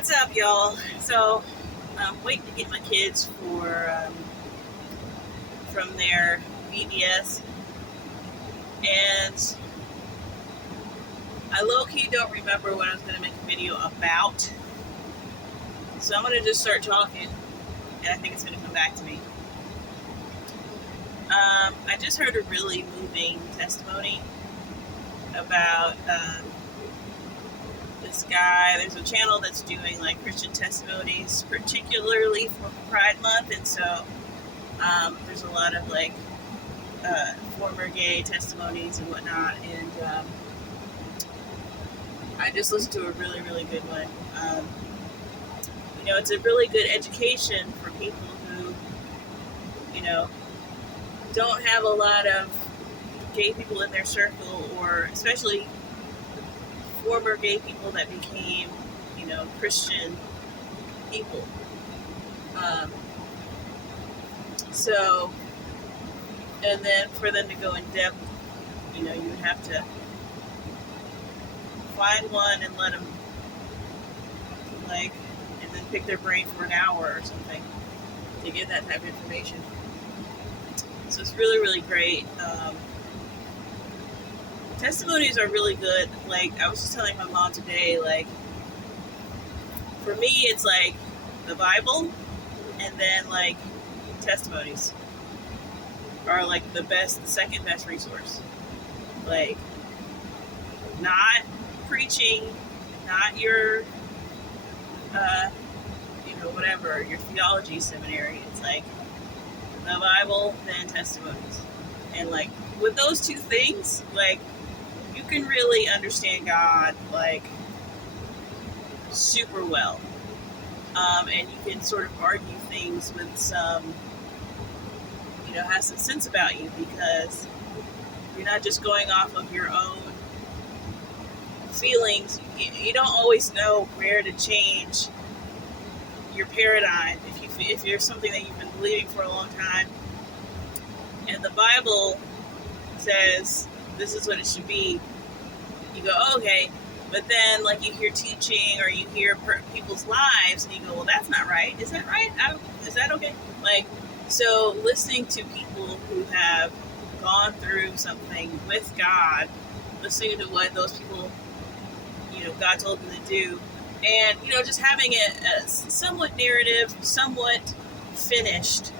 What's up, y'all? So I'm waiting to get my kids from their VBS, and I low-key don't remember what I was going to make a video about, so I'm going to just start talking, and I think it's going to come back to me. I just heard a really moving testimony about this guy. There's a channel that's doing like Christian testimonies, particularly for Pride Month, and so there's a lot of like former gay testimonies and whatnot, and I just listened to a really, really good one. It's a really good education for people who, don't have a lot of gay people in their circle, or especially former gay people that became, Christian people. So, and then for them to go in depth, you would have to find one and let them, and then pick their brain for an hour or something to get that type of information. So it's really, really great. Testimonies are really good. Like, I was just telling my mom today, like, for me, it's like the Bible and then like testimonies are like the second best resource. Like, not preaching, not your, whatever, your theology seminary. It's like the Bible, then testimonies. And like with those two things, like, you can really understand God, like, super well. And you can sort of argue things with some, has some sense about you, because you're not just going off of your own feelings. You don't always know where to change your paradigm if you're something that you've been believing for a long time, and the Bible says this is what it should be. You go, oh, okay, but then like you hear teaching or you hear people's lives, and you go, well, that's not right. Is that right? Is that okay? Like, so listening to people who have gone through something with God, listening to what those people, God told them to do, and, just having it as somewhat narrative, somewhat finished,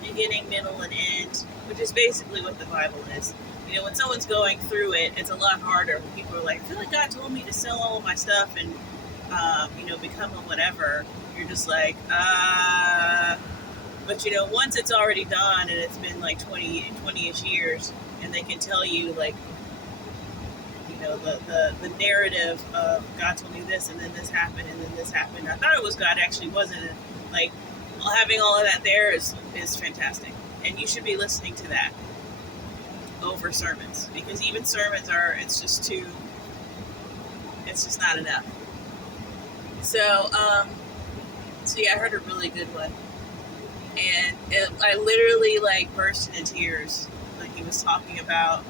beginning, middle, and end, which is basically what the Bible is. When someone's going through it, it's a lot harder. When people are like, I feel like God told me to sell all of my stuff and, become a whatever. You're just like, But, once it's already done and it's been like 20-ish years, and they can tell you, like, the narrative of God told me this, and then this happened, and then this happened. I thought it was God, actually wasn't. Like, having all of that there is fantastic. And you should be listening to that over sermons, because even sermons it's just not enough. So yeah, I heard a really good one, and I literally like burst into tears, like he was talking about,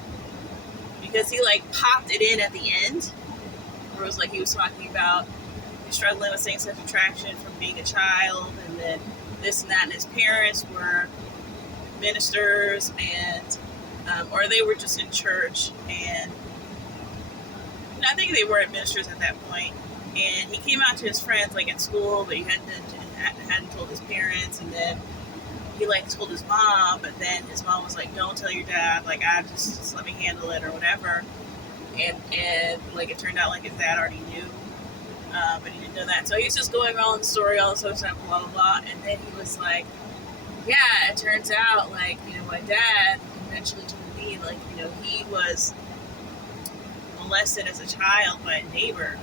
because he like popped it in at the end, where it was like he was talking about struggling with same-sex attraction from being a child, and then this and that, and his parents were ministers, and or they were just in church, and I think they were ministers at that point. And he came out to his friends like at school, but he hadn't told his parents, and then he like told his mom, but then his mom was like, don't tell your dad, like, I just let me handle it or whatever. And like it turned out like his dad already knew, but he didn't know that. So he's just going on the story, all this other stuff, blah blah blah. And then he was like, yeah, it turns out, like, my dad eventually told me, like, he was molested as a child by a neighbor,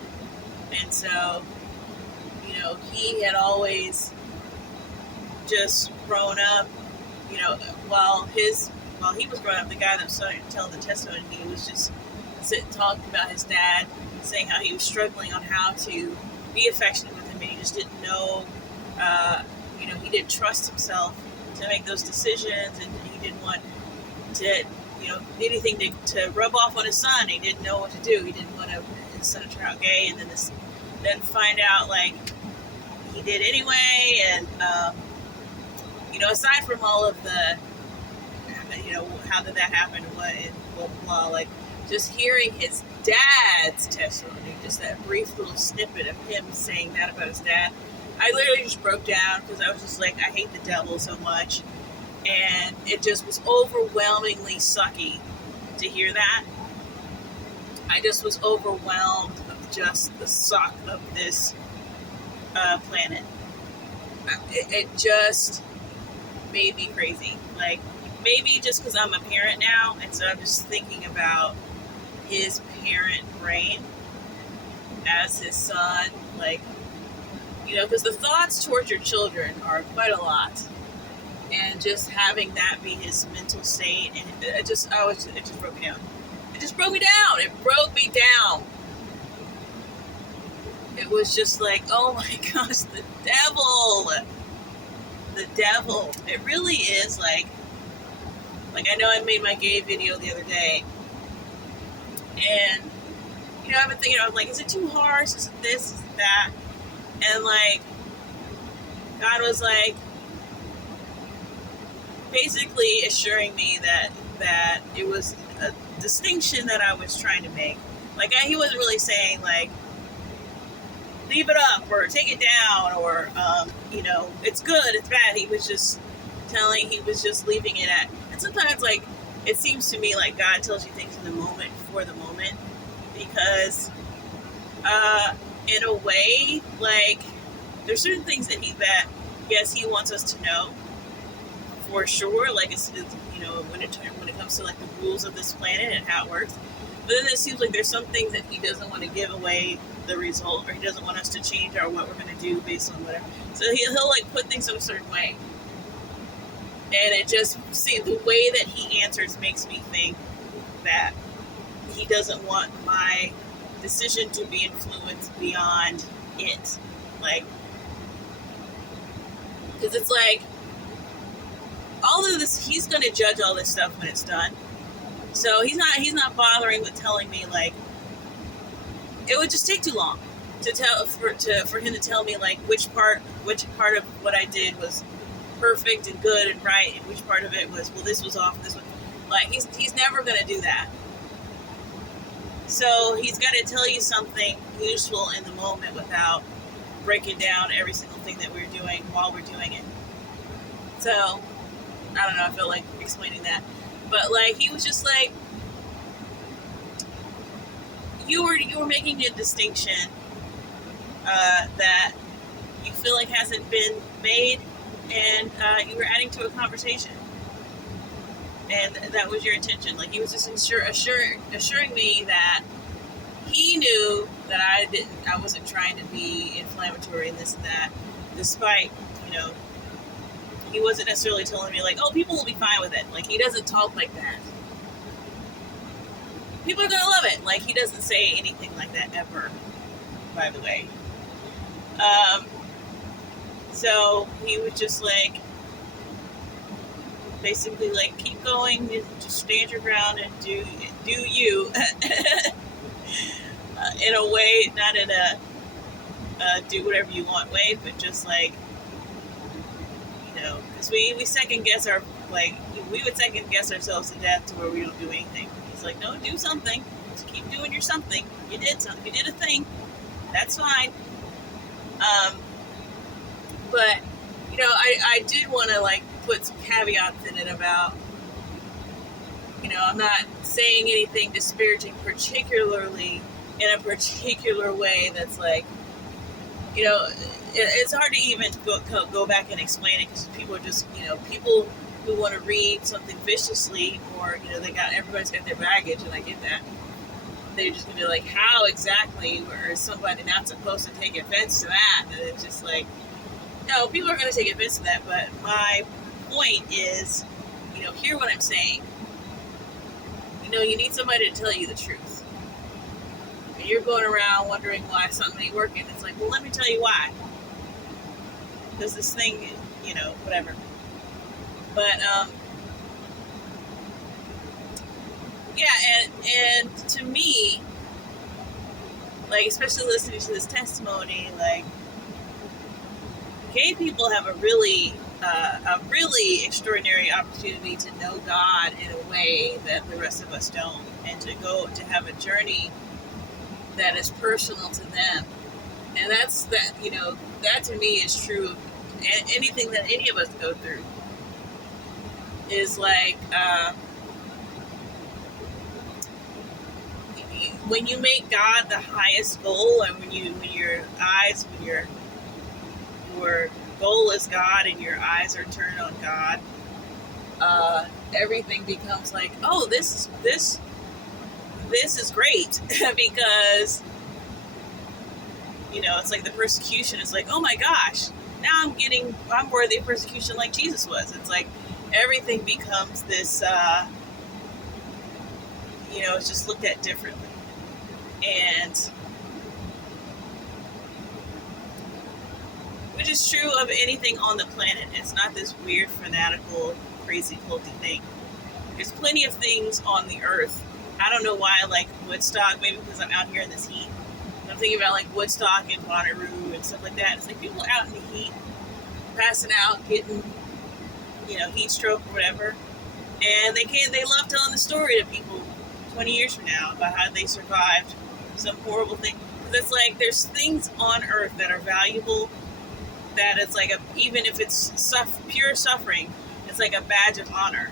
and so he had always just grown up, while he was growing up, the guy that was telling the testimony, he was just talking about his dad, saying how he was struggling on how to be affectionate with him, and he just didn't know, he didn't trust himself to make those decisions, and he didn't want to, anything to rub off on his son. He didn't know what to do. He didn't want his son to turn out gay, and then this then find out like he did anyway. And aside from all of the, how did that happen, what, and blah blah blah, like just hearing his dad's testimony, just that brief little snippet of him saying that about his dad, I literally just broke down because I was just like, I hate the devil so much. And it just was overwhelmingly sucky to hear that. I just was overwhelmed of just the suck of this planet. It just made me crazy. Like, maybe just because I'm a parent now, and so I'm just thinking about his parent brain as his son. Like, because the thoughts towards your children are quite a lot. And just having that be his mental state, and it just broke me down. It just broke me down. It broke me down. It was just like, oh my gosh, the devil. The devil. It really is like I know I made my gay video the other day, and I've been thinking, I was like, is it too harsh? Is it this? Is it that? And like, God was like, basically assuring me that it was a distinction that I was trying to make. Like, he wasn't really saying like, leave it up or take it down or it's good, it's bad. He was just leaving it at. And sometimes like it seems to me like God tells you things in the moment, for the moment, because in a way, like, there's certain things that yes, he wants us to know for sure, like it's when it comes to like the rules of this planet and how it works. But then it seems like there's some things that he doesn't want to give away the result, or he doesn't want us to change what we're going to do based on whatever. So he'll like put things in a certain way, and it just the way that he answers makes me think that he doesn't want my decision to be influenced beyond it, like, because it's like all of this, he's going to judge all this stuff when it's done. So he's not bothering with telling me, like, it would just take too long to tell for him to tell me like which part of what I did was perfect and good and right, and which part of it was, well, this was off, this one. Like, he's never going to do that. So he's got to tell you something useful in the moment without breaking down every single thing that we're doing while we're doing it. So I don't know, I feel like explaining that. But like, he was just like, you were making a distinction that you feel like hasn't been made, and you were adding to a conversation, and that was your intention. Like, he was just assuring me that he knew that I wasn't trying to be inflammatory and this and that, despite, he wasn't necessarily telling me like, oh, people will be fine with it. Like, he doesn't talk like that. People are gonna love it. Like, he doesn't say anything like that ever, by the way. So he was just like, basically like, keep going, just stand your ground and do you. In a way, not in a do whatever you want way, but just like, because we second guess we would second guess ourselves to death to where we don't do anything. He's like, no, do something. Just keep doing your something. You did something. You did a thing. That's fine. But I did want to like put some caveats in it about, I'm not saying anything disparaging, particularly in a particular way that's like, it's hard to even go back and explain it, because people are just, people who want to read something viciously, or, everybody's got their baggage, and I get that. They're just going to be like, how exactly, or is somebody not supposed to take offense to that? And it's just like, no, people are going to take offense to that, but my point is, hear what I'm saying. You need somebody to tell you the truth. And you're going around wondering why something ain't working. It's like, well, let me tell you why. Because this thing, whatever. But, yeah, and to me, like, especially listening to this testimony, like, gay people have a really extraordinary opportunity to know God in a way that the rest of us don't, and to have a journey that is personal to them. And that to me is true of anything that any of us go through. Is like, when you make God the highest goal, and when your goal is God and your eyes are turned on God, everything becomes like, oh, this is great. Because it's like the persecution is like, oh my gosh, now I'm worthy of persecution like Jesus was. It's like everything becomes this, it's just looked at differently. And which is true of anything on the planet. It's not this weird, fanatical, crazy, culty thing. There's plenty of things on the earth. I don't know why, like Woodstock, maybe because I'm out here in this heat. I'm thinking about like Woodstock and Bonnaroo and stuff like that. It's like people out in the heat, passing out, getting, heat stroke or whatever. And they love telling the story to people 20 years from now about how they survived some horrible thing. Because it's like there's things on earth that are valuable, that it's like, even if it's pure suffering, it's like a badge of honor,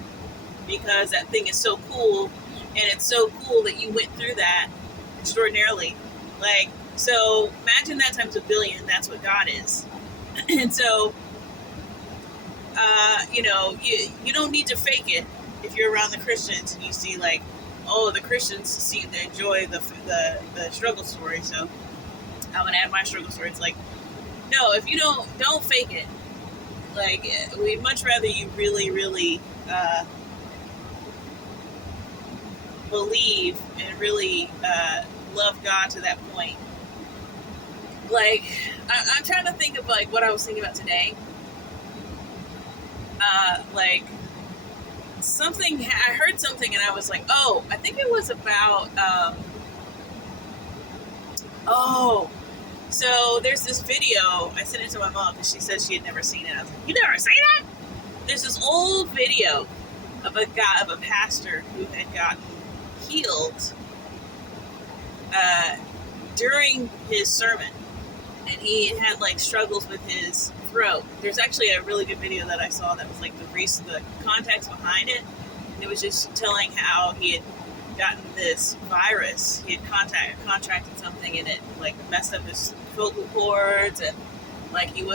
because that thing is so cool, and it's so cool that you went through that extraordinarily. Like, so imagine that times a billion. That's what God is. And so, you don't need to fake it if you're around the Christians and you see like, oh, the Christians seem to enjoy the struggle story, so I'm gonna add my struggle story. It's like, no, if you don't fake it. Like, we'd much rather you really, really believe and really love God to that point. Like, I'm trying to think of like what I was thinking about today. Like, I heard something and I was like, oh, I think it was about, so there's this video. I sent it to my mom because she said she had never seen it. I was like, you never seen it? There's this old video of a pastor who had gotten healed during his sermon, and he had like struggles with his throat. There's actually a really good video that I saw that was like the context behind it. And it was just telling how he had gotten this virus. He had contracted something, and it like messed up his vocal cords, and like he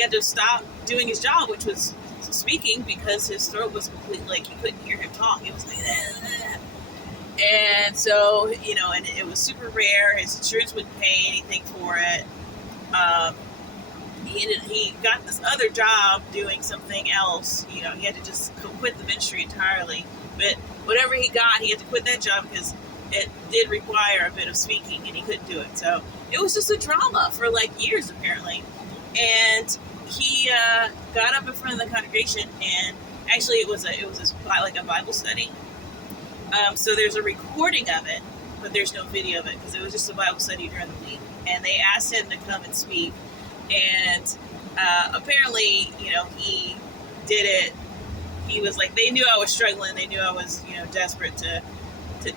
had to stop doing his job, which was speaking, because his throat was completely, like, you couldn't hear him talk. It was like that. And so, and it was super rare. His insurance wouldn't pay anything for it. He got this other job doing something else. He had to just quit the ministry entirely. But whatever he got, he had to quit that job because it did require a bit of speaking, and he couldn't do it. So it was just a drama for like years, apparently. And he got up in front of the congregation, and actually it was like a Bible study. So there's a recording of it, but there's no video of it because it was just a Bible study during the week. And they asked him to come and speak. And apparently, he did it. He was like, they knew I was struggling. They knew I was, desperate to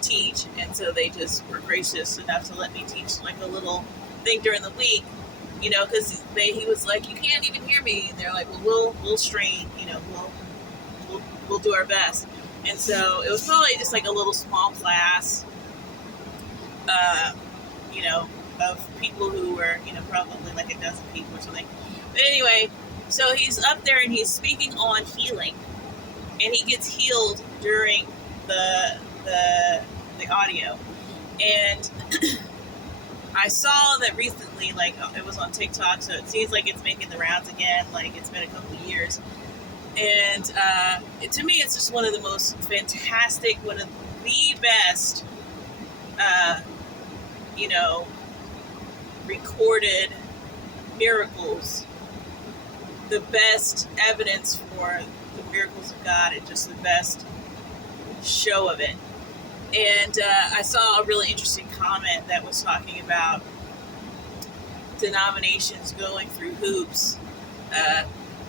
teach. And so they just were gracious enough to let me teach like a little thing during the week, because he was like, you can't even hear me. And they're like, well, we'll strain, we'll do our best. And so it was probably just like a little small class, of people who were, probably like a dozen people or something. But anyway, so he's up there and he's speaking on healing, and he gets healed during the audio. And I saw that recently, like, it was on TikTok, so it seems like it's making the rounds again. Like, it's been a couple of years. And to me, it's just one of the most fantastic, one of the best, recorded miracles, the best evidence for the miracles of God, and just the best show of it. And I saw a really interesting comment that was talking about denominations going through hoops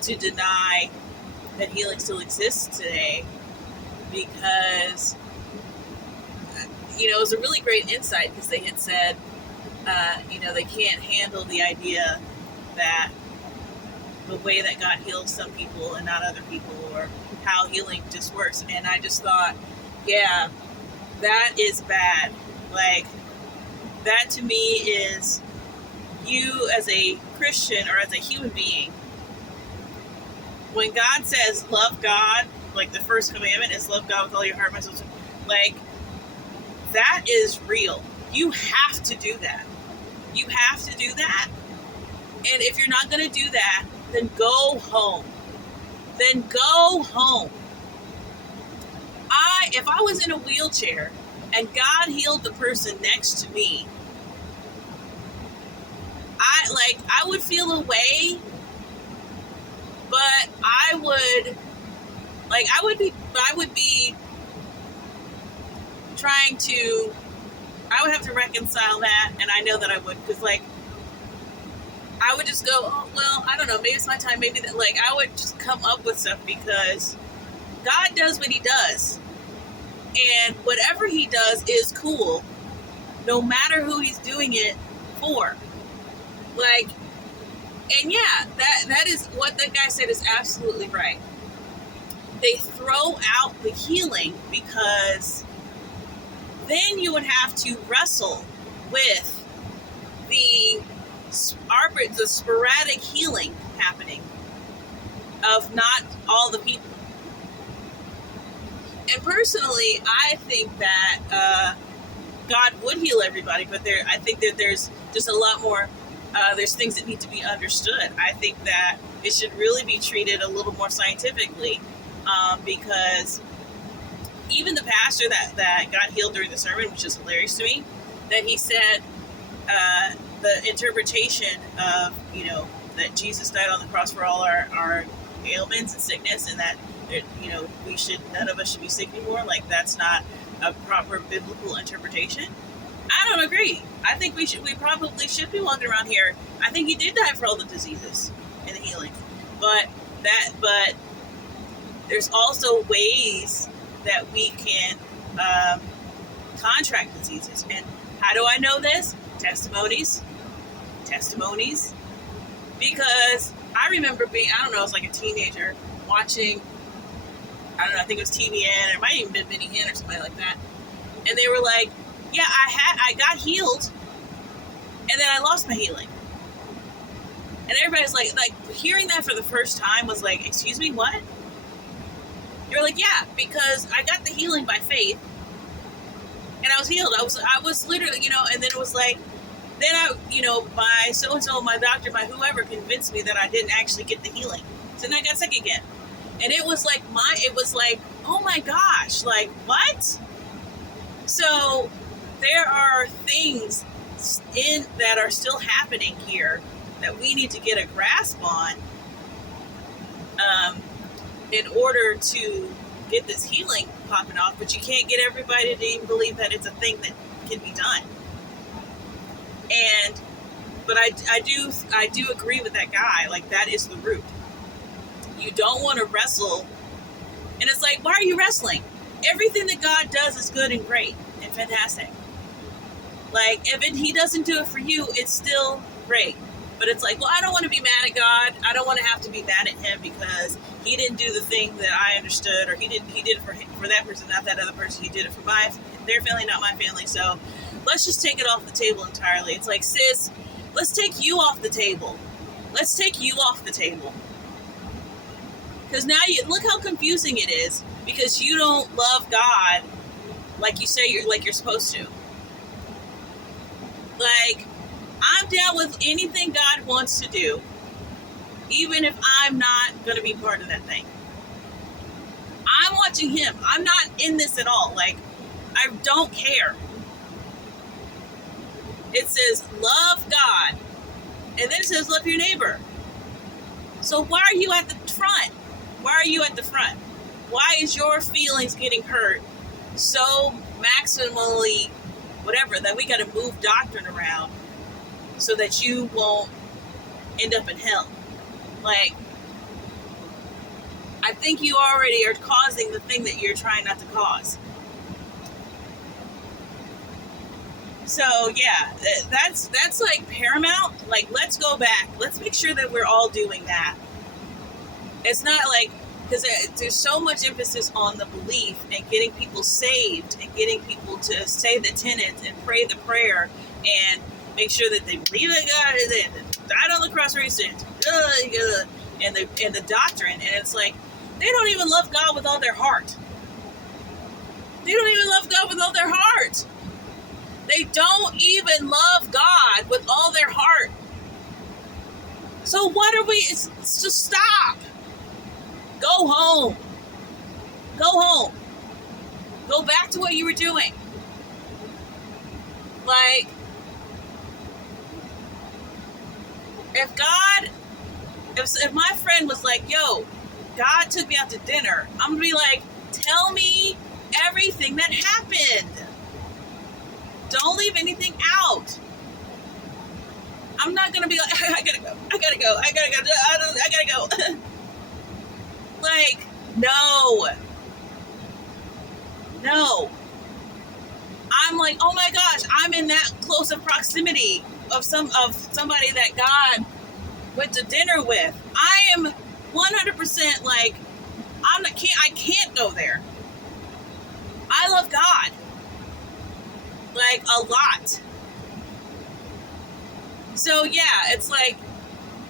to deny that healing still exists today, because it was a really great insight, because they had said they can't handle the idea that the way that God heals some people and not other people, or how healing just works. And I just thought, yeah, that is bad. Like, that to me is you as a Christian or as a human being. When God says love God, like the first commandment is love God with all your heart, mind, soul, like, that is real. You have to do that. You have to do that. And if you're not going to do that, then go home. Then go home. If I was in a wheelchair and God healed the person next to me, I would feel a way, but I would be trying to, I would have to reconcile that, and I know that I would, because I would just go, oh, well, I don't know, maybe it's my time, maybe that, I would just come up with stuff, because God does what he does, and whatever he does is cool, no matter who he's doing it for. And yeah, that is what that guy said is absolutely right. They throw out the healing, because then you would have to wrestle with the sporadic healing happening of not all the people. And personally, I think that God would heal everybody, but I think that there's just a lot more. There's things that need to be understood. I think that it should really be treated a little more scientifically, because even the pastor that got healed during the sermon, which is hilarious to me, that he said the interpretation of, that Jesus died on the cross for all our ailments and sickness, and that, none of us should be sick anymore. That's not a proper biblical interpretation. I don't agree. I think we probably should be walking around here. I think he did die for all the diseases and the healing. But there's also ways that we can contract diseases. And how do I know this? Testimonies. Because I remember being, I was like a teenager watching, I think it was TVN, or it might even been Benny Hinn or somebody like that. And they were like, yeah, I got healed, and then I lost my healing. And everybody's like hearing that for the first time was like, excuse me, what? You're like, yeah, because I got the healing by faith, and I was healed. I was literally, and then it was like, then my so-and-so, my doctor, my whoever convinced me that I didn't actually get the healing. So then I got sick again. And it was like, oh my gosh, what? So there are things that are still happening here that we need to get a grasp on, in order to get this healing popping off. But you can't get everybody to even believe that it's a thing that can be done. But I do agree with that guy. That is the root. You don't want to wrestle, and it's like, why are you wrestling? Everything that God does is good and great and fantastic. If he doesn't do it for you, it's still great. But it's like, well, I don't want to be mad at God. I don't want to have to be mad at him because he didn't do the thing that I understood, or he did it for that person, not that other person. He did it for their family, not my family. So let's just take it off the table entirely. It's like, sis, let's take you off the table. Let's take you off the table. Because now look how confusing it is, because you don't love God like you say you're supposed to. I'm down with anything God wants to do, even if I'm not going to be part of that thing. I'm watching him. I'm not in this at all. I don't care. It says, love God. And then it says, love your neighbor. So why are you at the front? Why are you at the front? Why is your feelings getting hurt so maximally whatever, that we got to move doctrine around so that you won't end up in hell. Like, I think you already are causing the thing that you're trying not to cause. So yeah, that's like paramount. Like, let's go back. Let's make sure that we're all doing that. It's not like, because there's so much emphasis on the belief and getting people saved and getting people to say the tenets and pray the prayer and make sure that they believe in God and died on the cross for your sins, and the doctrine. And it's like, they don't even love God with all their heart. They don't even love God with all their heart. They don't even love God with all their heart. So what are we? It's just stop. Go home. Go home. Go back to what you were doing. Like, if my friend was like, yo, God took me out to dinner, I'm going to be like, tell me everything that happened. Don't leave anything out. I'm not going to be like, I gotta go. Like, no. I'm like, oh my gosh, I'm in that close of proximity of somebody that God went to dinner with. I am 100% like, I can't go there. I love God. Like, a lot. So yeah, it's like,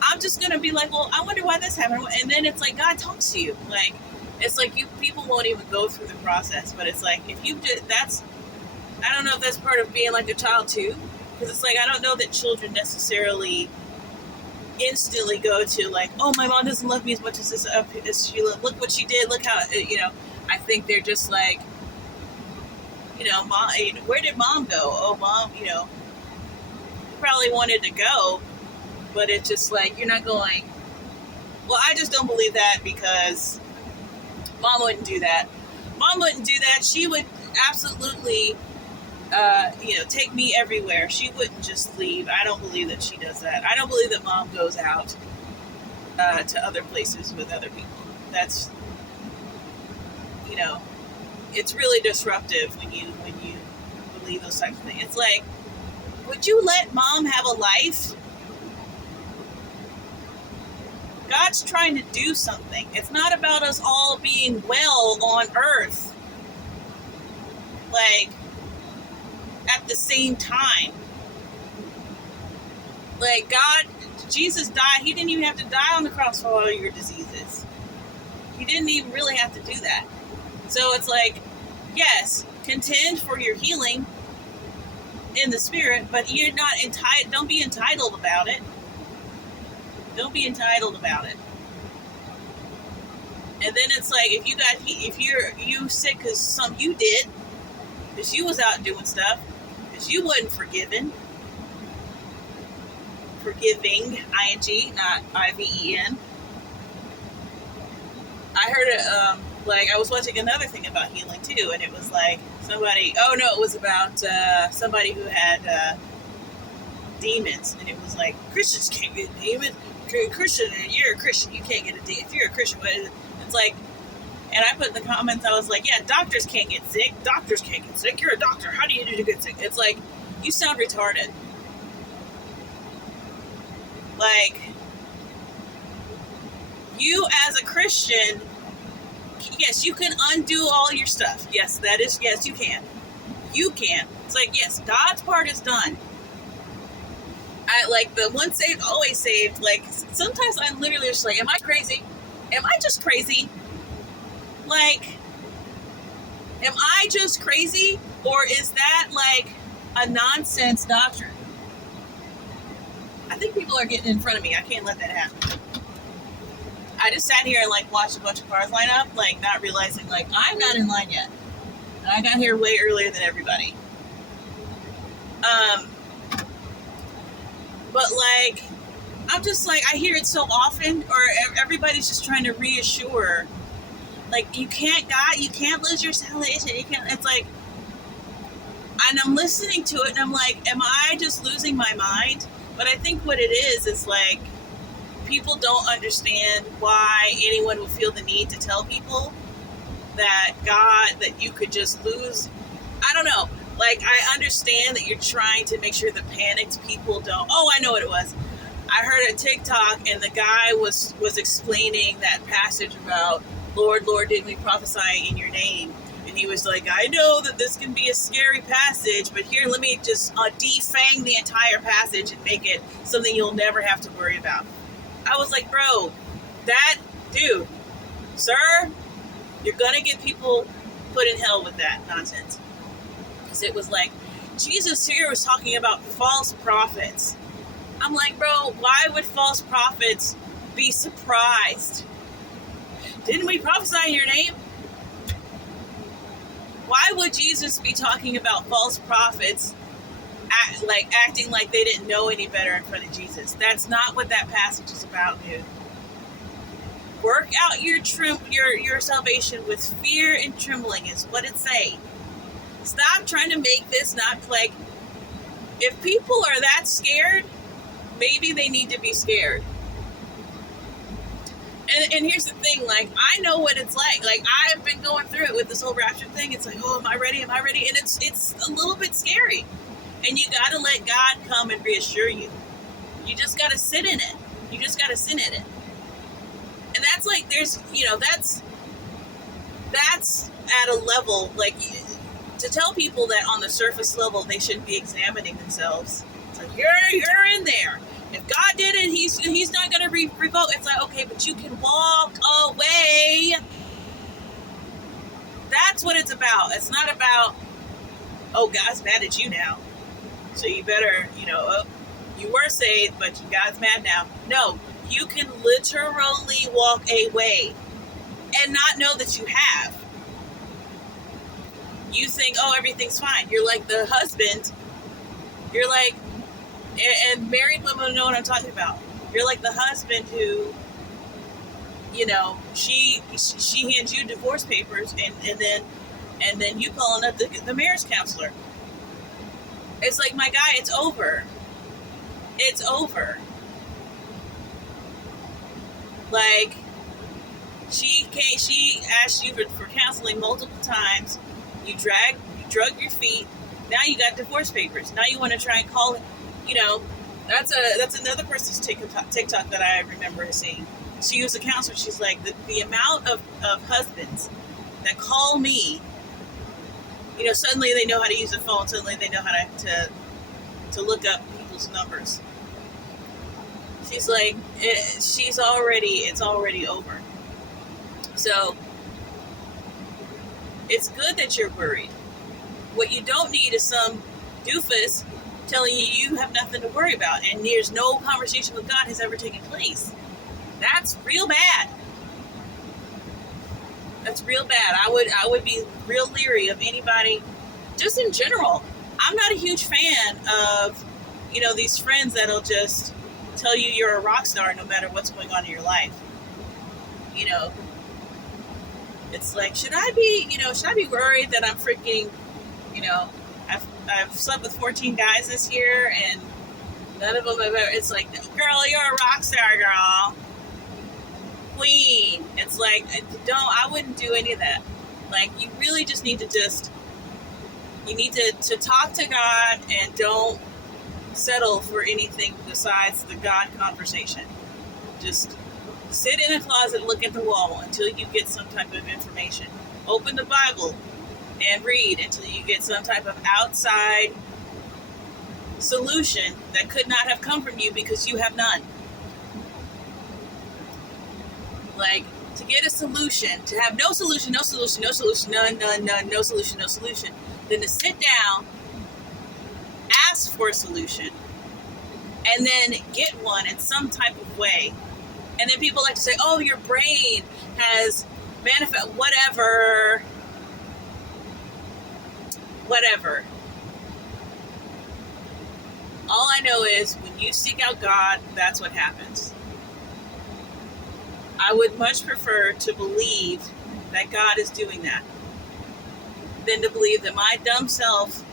I'm just gonna be like, well, I wonder why this happened. And then it's like, God talks to you. Like, it's like, people won't even go through the process. But it's like, if you did, I don't know if that's part of being like a child too. Because it's like, I don't know that children necessarily instantly go to like, oh, my mom doesn't love me as much as she look what she did. Look how, I think they're just like, mom, where did mom go? Oh, mom, probably wanted to go, but it's just like, you're not going. Well, I just don't believe that, because mom wouldn't do that. Mom wouldn't do that. She would absolutely, take me everywhere. She wouldn't just leave. I don't believe that she does that. I don't believe that mom goes out to other places with other people. That's, it's really disruptive when you believe those types of things. It's like, would you let mom have a life? God's trying to do something. It's not about us all being well on earth, like, at the same time. Like, Jesus died. He didn't even have to die on the cross for all your diseases. He didn't even really have to do that. So it's like, yes, contend for your healing in the spirit, but you're not entitled. Don't be entitled about it. Don't be entitled about it. And then it's like, if you're sick because you did, because you was out doing stuff, because you wasn't forgiving, ing, not IVEN. I heard it. Like, I was watching another thing about healing too, and it was like it was about somebody who had demons, and it was like, Christians can't get demons. You're a Christian, you can't get a demon. If you're a Christian, it's like, and I put in the comments, I was like, yeah, doctors can't get sick. Doctors can't get sick. You're a doctor. How do you do to get sick? It's like, you sound retarded. Like, you as a Christian, yes, you can undo all your stuff. Yes, you can. You can. It's like, yes, God's part is done. I like the once saved, always saved. Like, sometimes I'm literally just like, am I crazy? Am I just crazy? Like, am I just crazy? Or is that like a nonsense doctrine? I think people are getting in front of me. I can't let that happen. I just sat here and like watched a bunch of cars line up, like not realizing like I'm not in line yet. And I got here way earlier than everybody. But like, I'm just like, I hear it so often, or everybody's just trying to reassure, like, you can't lose your salvation. You can't. It's like, And I'm listening to it and I'm like, am I just losing my mind? But I think what it is like people don't understand why anyone would feel the need to tell people that that you could just lose. I don't know. Like, I understand that you're trying to make sure the panicked people don't. Oh, I know what it was. I heard a TikTok and the guy was explaining that passage about, Lord, Lord, didn't we prophesy in your name? And he was like, I know that this can be a scary passage, but here, let me just defang the entire passage and make it something you'll never have to worry about. I was like, bro, dude, sir, you're going to get people put in hell with that nonsense. Because it was like, Jesus here was talking about false prophets. I'm like, bro, why would false prophets be surprised? Didn't we prophesy in your name? Why would Jesus be talking about false prophets acting like they didn't know any better in front of Jesus? That's not what that passage is about, dude. Work out your salvation with fear and trembling is what it's saying. Stop trying to make this not like, if people are that scared, maybe they need to be scared. And here's the thing, like, I know what it's like. Like, I've been going through it with this whole rapture thing. It's like, oh, am I ready? Am I ready? And it's a little bit scary. And you got to let God come and reassure you. You just got to sit in it. You just got to sit in it. And that's like, there's, that's at a level, like, to tell people that on the surface level they shouldn't be examining themselves. It's like, you're in there. If God did it, he's not going to revoke. It's like, okay, but you can walk away. That's what it's about. It's not about, oh, God's mad at you now, so you better, you were saved, but God's mad now. No, you can literally walk away and not know that you have. You think, oh, everything's fine. You're like the husband. You're like, and married women know what I'm talking about. You're like the husband who, she hands you divorce papers and then you calling up the marriage counselor. It's like, my guy, it's over. It's over. Like, she asked you for counseling multiple times. You drug your feet. Now you got divorce papers. Now you want to try and call it. That's another person's TikTok that I remember seeing. She was a counselor. She's like, the amount of husbands that call me, suddenly they know how to use a phone. Suddenly they know how to look up people's numbers. She's like, it's already over. So it's good that you're worried. What you don't need is some doofus telling you have nothing to worry about, and there's no conversation with God has ever taken place. That's real bad. That's real bad. I would be real leery of anybody, just in general. I'm not a huge fan of, these friends that'll just tell you you're a rock star no matter what's going on in your life. It's like, should I be worried that I'm freaking, I've slept with 14 guys this year and none of them have ever, it's like, girl, you're a rock star, girl. Queen. It's like, I wouldn't do any of that. Like, you really just need to you need to talk to God and don't settle for anything besides the God conversation. Just sit in a closet and look at the wall until you get some type of information. Open the Bible and read until you get some type of outside solution that could not have come from you because you have none. Like, to get a solution, to have no solution, none, no solution, no solution, then to sit down, ask for a solution, and then get one in some type of way. And then people like to say, oh, your brain has manifest, whatever. All I know is when you seek out God, that's what happens. I would much prefer to believe that God is doing that than to believe that my dumb self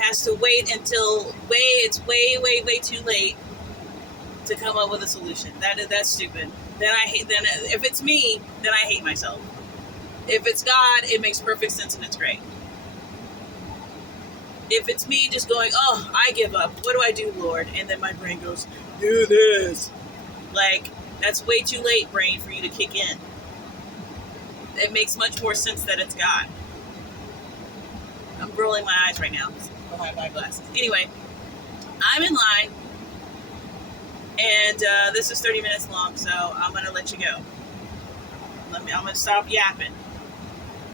has to wait until it's way too late to come up with a solution. That's stupid. Then if it's me, then I hate myself. If it's God, it makes perfect sense and it's great. If it's me just going, oh, I give up. What do I do, Lord? And then my brain goes, do this. Like, that's way too late, brain, for you to kick in. It makes much more sense that it's God. I'm rolling my eyes right now behind my glasses. Anyway, I'm in line, and this is 30 minutes long, so I'm going to let you go. I'm going to stop yapping.